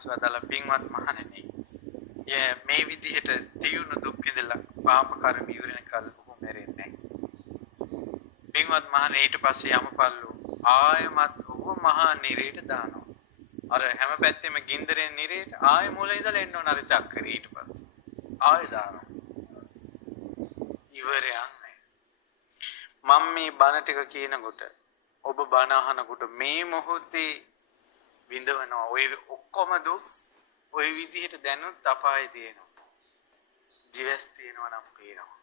වහන්සේ වදාළ පින්වත් මහණෙනි මේ විදිහට තියුණු දුක් විඳලා පාප කර්ම ඉවරන කල් ඔහු මැරෙන්නේ නැහැ. පින්වත් මහණෙනි ඊට පස්සේ යමපල්ලු ආයමත් ඔහු මහා නිරේට දානවා. අර හැම පැත්තෙම ගින්දරෙන් නිරේට ආය මුල ඉඳලා එන්න ඕන අර චක්‍රේ ඊට පස්සේ. ආය දානවා. ඉවරයක් නැහැ. මම මේ බණ ටික කියනකොට ඔබ බණ අහනකොට මේ මොහොතේ විඳවනවා. ඔය ඔක්කොම දුක් ඔය විදිහට දැනුත් අපායේ දෙනවා. දිවස් තියෙනවා නම් පේනවා.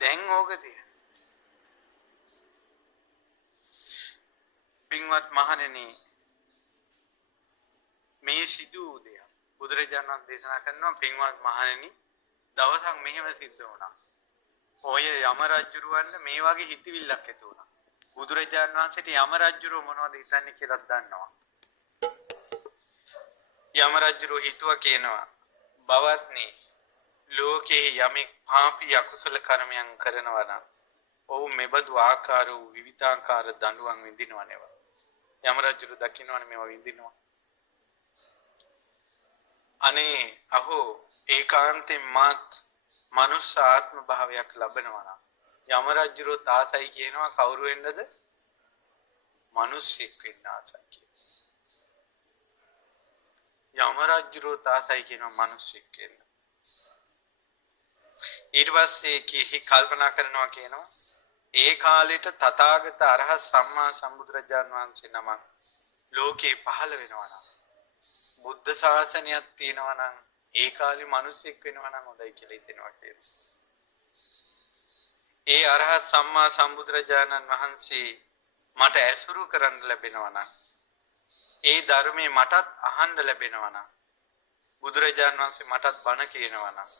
දැන් ඕක තියෙන. පින්වත් මහණෙනි මේ සිදු දෙය බුදුරජාණන් දේශනා කරනවා පින්වත් මහණෙනි දවසක් මෙහෙම සිද්ධ වුණා. ඔය යම රජුරවන්න මේ වගේ හිතවිල්ලක් ඇති වුණා. බුදුරජාණන් වහන්සේට යම රජුරව මොනවද හිතන්නේ කියලා දන්නවා. යම රජුරෝ හිතුවා කියනවා බවත්නි ලෝකේ යමෙක් පාපී අකුසල කර්මයන් කරනවා නම් ඔව් මෙබඳු ආකාර වූ විවිධාකාර දඬුවම් විඳිනවා නේද? යම රජුරෝ දකින්නවනේ මේවා විඳිනවා. අනේ අහෝ ඒකාන්තයෙන් මාත් මනුස්ස ආත්ම භාවයක් ලබනවා නම් යම රජුරෝ තාතයි කියනවා කවුරු වෙන්නද? මිනිස්සෙක් වෙන්න ආසයි කියනවා. යම රජුරෝ තාතයි කියනවා මිනිස්සෙක් වෙන්න. ඊට පස්සේ කී කල්පනා කරනවා කියනවා ඒ කාලෙට තථාගත අරහත් සම්මා සම්බුදුරජාණන් වහන්සේ නමක් ලෝකේ පහළ වෙනවා නම් බුද්ධ ශාසනයක් තියෙනවා නම් ඒ කාලේ මිනිස්සෙක් වෙනවා නම් හොඳයි කියලා හිතෙනවා කියලා. ඒ අරහත් සම්මා සම්බුදුරජාණන් වහන්සේ මට ඇසුරු කරන්න ලැබෙනවා නම් ඒ ධර්මයේ මටත් අහන්න ලැබෙනවා නම් බුදුරජාණන් වහන්සේ මටත් බණ කියනවා නම්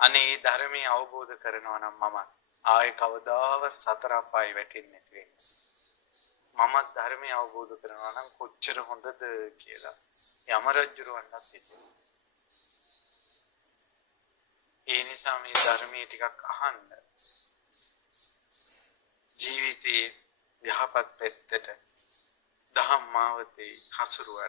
අනේ ඒ ධර්මයේ අවබෝධ කරනවා නම් මම ආයේ කවදාවත් සතර අපායේ වැටෙන්නේ නැති වෙන්නේ. මම ධර්මයේ අවබෝධ කරනවා නම් කොච්චර හොඳද කියලා යම රජුරවන්නත් හිතෙනවා. ඒ නිසා මේ ධර්මයේ ටිකක් අහන්න. ජීවිතයේ යහපත් පැත්තට ධම්මාවතේ හසුරුවන්න.